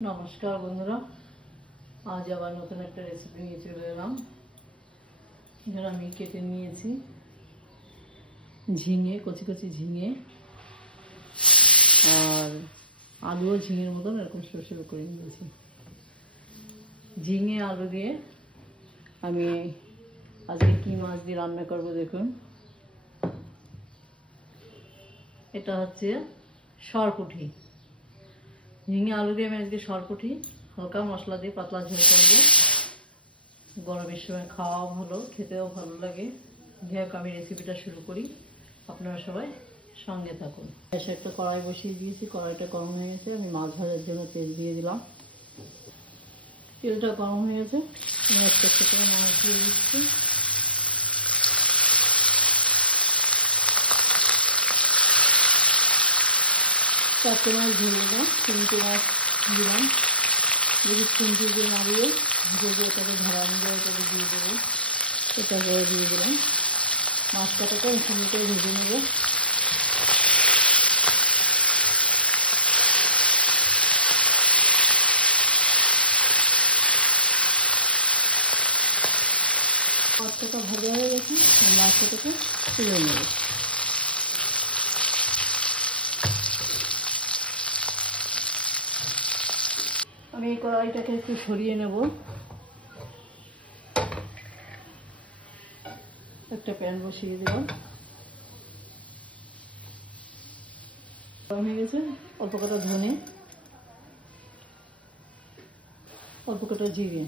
নমস্কার বন্ধুরা, আজ আবার নতুন একটা রেসিপি নিয়ে চলে এলাম। এখানে আমি কেটে নিয়েছি ঝিঙে, কচি কচি ঝিঙে, আর আলুও ঝিঙের মতন এরকম ছোটো ছোটো করে নিয়েছি। ঝিঙে আলু দিয়ে আমি আজকে কী মাছ দিয়ে রান্না করবো দেখুন। এটা হচ্ছে সরপুঁটি। ঝিঙে আলু দিয়ে আমি আজকে সরপুঁটি হালকা মশলা দিয়ে পাতলা ঝোল করবো। গরমের সময় খাওয়াও ভালো, খেতেও ভালো লাগে। যাই হোক, আমি রেসিপিটা শুরু করি, আপনারা সবাই সঙ্গে থাকুন। গ্যাসে একটা কড়াই বসিয়ে দিয়েছি, কড়াইটা গরম হয়ে গেছে। আমি মাছ ভাজার জন্য তেল দিয়ে দিলাম। তেলটা গরম হয়ে গেছে, আমি একটা একটা করে মাছ দিয়ে দিচ্ছি। চারটে মাছ দিয়ে দিলাম, 3টে মাছ দিলাম। যদি 3টে দিয়ে নাড়িয়ে যদি এটাকে ধরানো যায় এটাকে দিয়ে দেবো। এটা করে দিয়ে দিলাম। মাছ কাটাটা আমি সুন্দর ভেজে নেব। মাছ কাটা ভাজা হয়ে গেছে, মাছ কাটাকে তুলে নেব। আমি এই কড়াইটাকে একটু সরিয়ে নেব। একটা প্যান বসিয়ে দিলাম, গরম হয়ে গেছে। অল্প কটা ধনে, অল্প কটা জিরে,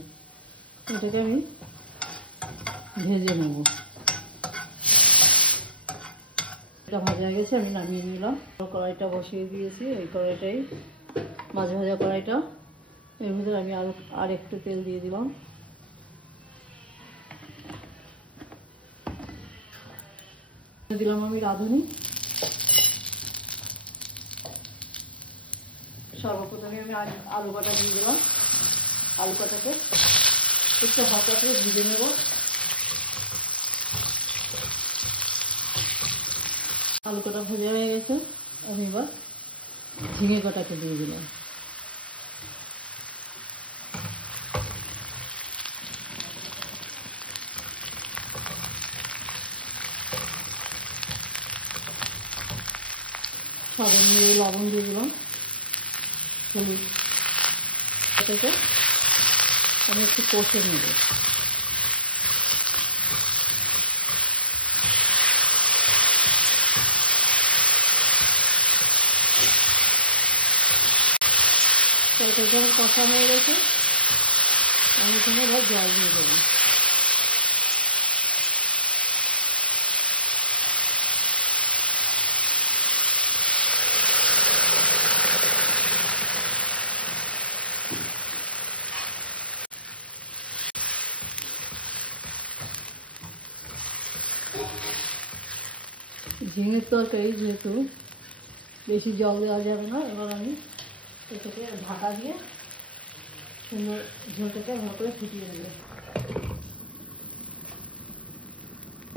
এটাকে আমি ভেজে নেব। এটা ভাজা হয়ে গেছে, আমি নামিয়ে নিলাম। কড়াইটা বসিয়ে দিয়েছি, এই কড়াইটাই মাছ ভাজা কড়াইটা। এর ভিতরে আমি আর একটু তেল দিয়ে দিলাম। দিলাম আমি রাঁধুনি। সর্বপ্রথমে আমি আলু কাটা দিয়ে দিলাম। আলু কাটাকে একটু হালকা করে ভেজে নেব। আলু কাটা ভাজা হয়ে গেছে, আমি এবার ঝিঙে কাটাকে দিয়ে দিলাম। স্বাদ অনুযায়ী লবণ দিয়ে দিলাম, হলুদ। এটাকে আমি একটু কষে নেব। তরকারিটা যখন কষা হয়ে গেছে, আমি এখানে এবার জল দিয়ে দেবো। ঝিঙের তরকারি যেহেতু বেশি জল দেওয়া যাবে না, এবার আমি এটাকে ঢাকা দিয়ে সুন্দর ঝোলটাকে ভালো করে ফুটিয়ে নেব।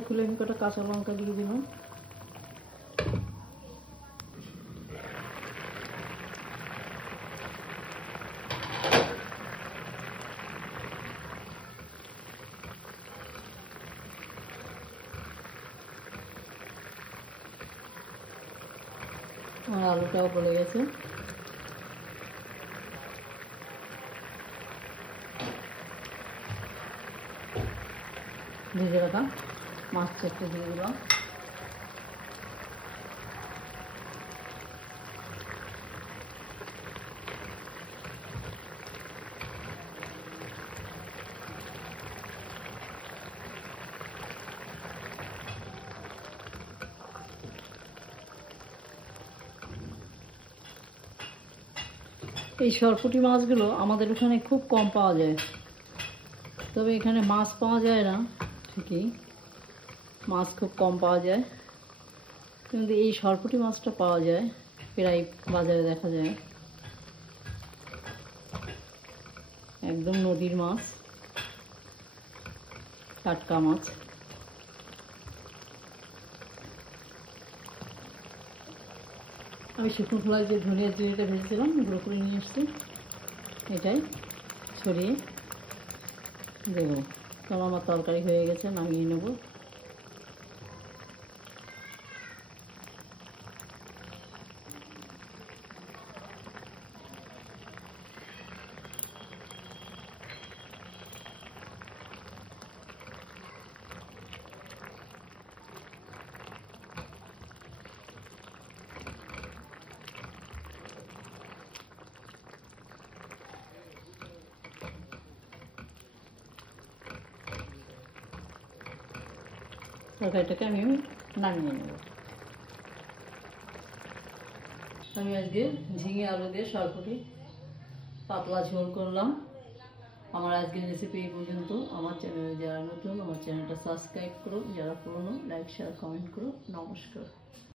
খুলে আমি কটা কাঁচা লঙ্কা দিয়ে দিলাম। আর আলুটাও গলে গেছে। ভেজে রাখা মাছ চেপে দিয়ে দিলাম। এই সরপুঁটি মাছগুলো আমাদের এখানে খুব কম পাওয়া যায়, তবে এখানে মাছ পাওয়া যায় না ঠিকই, মাছ খুব কম পাওয়া যায়, কিন্তু এই সরপুঁটি মাছটা পাওয়া যায়, প্রায় বাজারে দেখা যায়। একদম নদীর মাছ, টাটকা মাছ। আমি শুকনো খোলায় যে ধনিয়া জিরেটা ভেজেছিলাম গুঁড়ো করে নিয়ে এসছি, এটাই ছড়িয়ে দেব। কারণ আমার তরকারি হয়ে গেছে, নামিয়ে নেব। তরকারিটাকে আমি নামিয়ে নেব। আমি আজকে ঝিঙে আলু দিয়ে সরপুটি পাতলা ঝোল করলাম। আমার আজকের রেসিপি এই পর্যন্ত। আমার চ্যানেলে যারা নতুন, আমার চ্যানেলটা সাবস্ক্রাইব করো, যারা পুরনো লাইক শেয়ার কমেন্ট করো। নমস্কার।